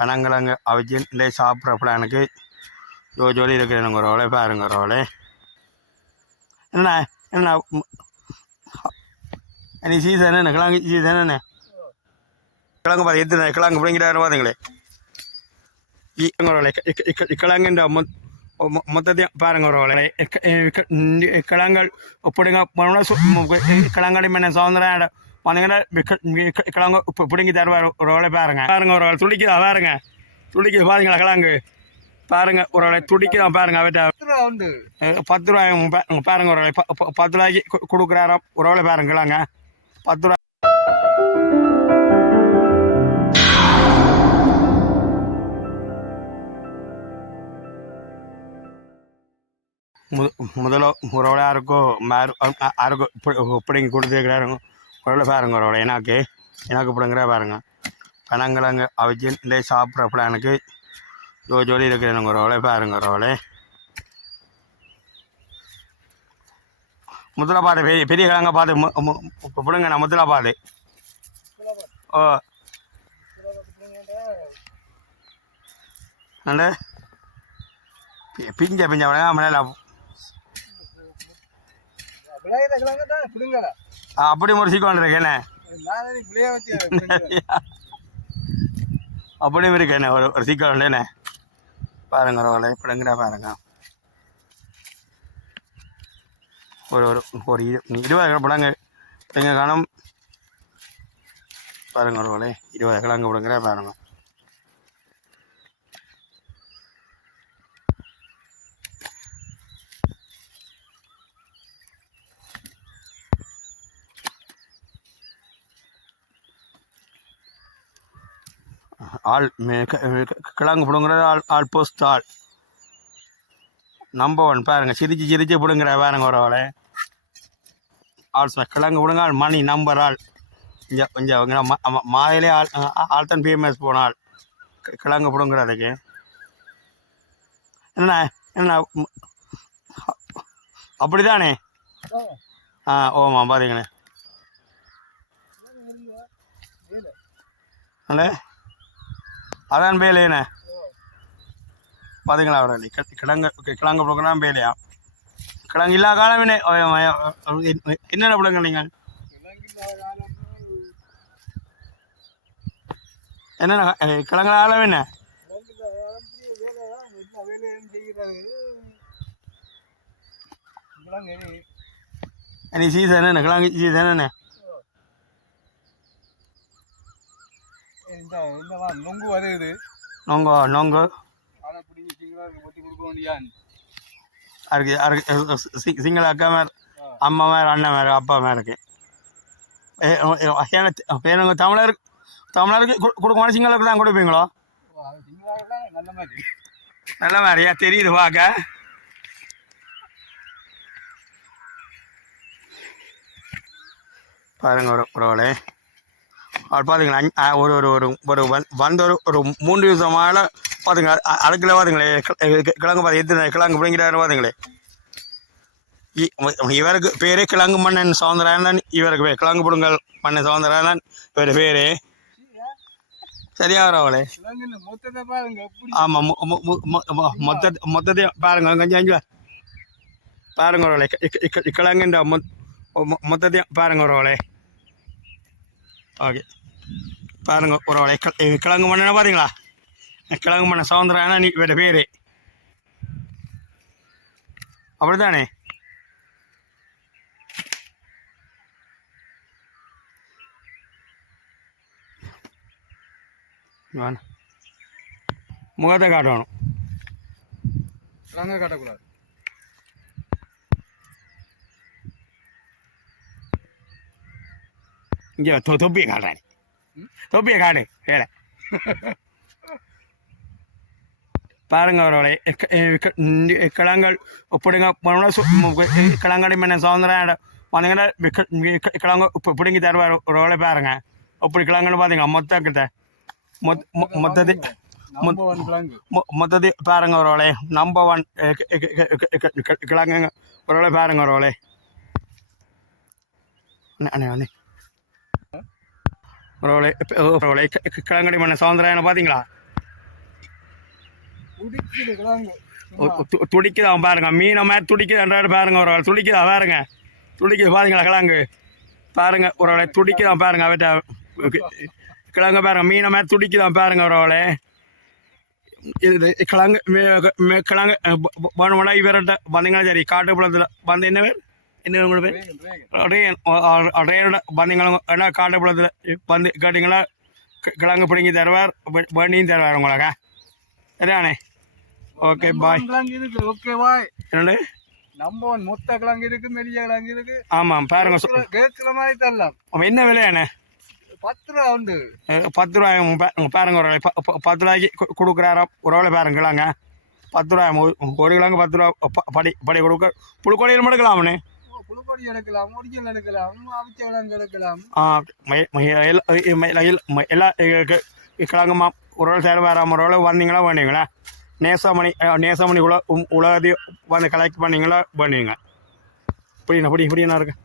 பனங்கிழங்கு அவிச்சு இந்த சாப்பிட்ற பிளானுக்கு ஜோலி இருக்கிறேன் ஒரு ரோலே பாருங்க ரோலே என்ன என்ன நீ சீசன் என்ன கிழங்கு சீசன் என்ன கிழங்கு பார்த்து எத்தனை கிழங்கு பிடிங்கிறாரு பார்த்தீங்களே ரோலே கிழங்குன்ற மொத்தத்தையும் பாருங்க ரோலே கிழங்கள் பிடுங்க கிழங்கடி என்ன சுதந்திரம் வந்தீங்கன்னா கிழங்கு பிடுங்கி தருவார் ரோலை பாருங்க பாருங்க ஒரு ஆள் துடிக்குதா பாருங்க துடிக்குது பாருங்களா கிழங்கு பாருங்க ஒரு ஆளை துடிக்குதான் பாருங்க அவட்ட 10 ரூபாய் பாருங்க ஒரு 10 ரூபாய்க்கு கொடுக்குறாராம் ஒரு ஆளை பாருங்க கிழங்க 10 ரூபாய் முதல்ல ஒரு ஆளை யாருக்கும் பிடிங்கி கொடுத்துருக்கிறாரு ஒரு பாருங்க ஒரு எனக்கு பிடுங்கிற பாருங்க பனங்கிழங்கு அவிச்சு இந்த சாப்பிட்ற பிளானுக்கு ஜோலி இருக்கிறேன் ஒரு பாருங்க ரோலே முதல்ல பார்த்து பெரிய கிழங்க பார்த்து பிடுங்க நான் முதல்ல பார்த்து ஓ அந்த பிஞ்ச மலையில அப்படி முடிச்சுக்கொண்டு இருக்கேண்ணே அப்படியும் இருக்கேண்ணே ஒரு சீக்கிரம் இல்லைண்ணே பாருங்க ரோலை பிடுங்கடா பாருங்க ஒரு 20 பிள்ளைங்க பிள்ளைங்க காணும் பாருங்க ரோலை 20 கிழங்கு பிடுங்குற பாருங்க ஆள் கிழங்கு பிடுங்குறது ஆல்போஸ்ட் ஆள் நம்பர் 1 பாருங்க சிரிச்சு பிடுங்குற பாருங்க ஒரு ஆளை ஆள் கிழங்கு பிடுங்க ஆள் மணி நம்பர் ஆள் கொஞ்சம் மாலையிலே ஆள் தான் ஃபேமஸ் போன ஆள் கிழங்கு பிடுங்குறதுக்கு என்ன அப்படிதானே ஓமா பாருங்கண்ணே அதான் வேலையண்ணே பார்த்தீங்களா அவரை கிழங்கு பிடுங்கன்னா வேலையா கிழங்கு இல்லா காலம் என்னென்ன பிடுங்க நீங்கள் என்னென்ன கிழங்கு காலம் என்ன நீ சீசன் என்ன கிழங்கு சீசன் என்ன நொங்கு வருது நொங்கு சிங்கள அக்கா மேர் அம்மா மேர் அண்ணன் மேர் அப்பா மேருக்கு எனக்கு தமிழருக்கு கொடுக்க சிங்களுக்கு தான் கொடுப்பீங்களோ நல்ல மாதிரியா தெரியுது பார்க்க பாருங்க ஒரு வேலை அவர் பார்த்தீங்களா ஒரு வந்த ஒரு 3 நிமிஷமாக பார்த்துங்க அதுக்குள்ள பார்த்துங்களே கிழங்கு பார்த்து எத்தனை கிழங்கு பிடிங்கிறாரு பார்த்துங்களே இவருக்கு பேரே கிழங்கு மன்னன் சவுந்தரன் இவருக்கு கிழங்கு பிடுங்கல் மன்னன் சவுந்தரன் இவர் பேரு சரியா வரவளே ஆமாம் மொத்தத்தையும் பாருங்க கொஞ்சம் அஞ்சு பாருங்க ஒருவளே கிழங்குன்ற மொத்தத்தையும் பாருங்க ஒருவளே ஓகே பாருங்க ஒருவளே கிழங்கு மண்ணா பார்த்தீங்களா கிழங்கு மண்ணை சவுந்தரன் இவர பேர் அப்படித்தானே முகத்தை காட்டணும் கிழங்க காட்டக்கூடாது இங்கே தொப்பியை காட்டுறேன் தொப்பியை காடு வேலை பாருங்க அவரோட கிழங்கள் பிடுங்க கிழங்கடி மண்ணை சவுந்தரம் வந்தீங்கன்னா கிழங்கு பிடுங்கி தருவார் ஒரு பாருங்க அப்படி கிழங்குன்னு பார்த்தீங்க மொத்தத்தை மொத்தத்தை பாருங்க ஒரு நம்பர் 1 கிழங்குங்க ஒரு பாருங்க ஒரு கிழங்கடி மண்ணை சவுந்தரம் பார்த்தீங்களா குடிக்குது கிழங்கு துடிக்குதான் பாருங்க, மீனை மாதிரி துடிக்குது பாருங்க, ஒரு துடிக்குதா பாருங்க, துடிக்குது பாருங்களா கிழங்கு பாருங்க, ஒரு ஆளை துடிக்குதான் பாருங்க, அவட்ட கிழங்கு பாருங்க, மீனை மாதிரி துடிக்குதான் பாருங்க ஒரு ஆளை. இது கிழங்கு கிழங்கு வேணும்னா இவர்கிட்ட வந்தீங்கன்னா சரி, காட்டுப்புறத்தில் வந்து என்ன பேர் என்ன உங்களோட பேர் ரேனோட வந்தீங்களும் ஏன்னா காட்டுப்புறத்தில் வந்து கேட்டிங்களா கிழங்கு பிடிங்கி தருவார், வண்டியும் தருவார் உங்களுக்கு சரியானே. Okay bye. கிழங்கு இருக்கு. Okay bye. என்னண்டு நம்ம மொத்த கிழங்கு இருக்கு, மெரிய கிழங்கு இருக்கு. ஆமாம் பாருங்க, கேட்கிற மாதிரி தரலாம். என்ன விலையாண்ணே? 10 ரூபா உண்டு. 10 ரூபாய் பாருங்க, ஒரு 10 ரூபாய்க்கு கொடுக்குறாராம் ஒரு வேலை பாருங்களாங்க. 10 ரூபாய் ஒரு கிழங்கு 10 ரூபா படி கொடுக்க. புழுக்கோடியில் எடுக்கலாம்ண்ணே, புழுக்கோடி எடுக்கலாம், ஒரிஜினல் எடுக்கலாம், அவிச்ச கிழங்கு எடுக்கலாம். எல்லா கிழங்குமா ஒரு வேலை சேர வேறாம ஒரு வேலை வந்தீங்களா வேணுங்களா, நேசமணி உலகத்தையும் வந்து கலெக்ட் பண்ணீங்களா பண்ணுவீங்க. இப்படிண்ணா இப்படிண்ணா இருக்கு.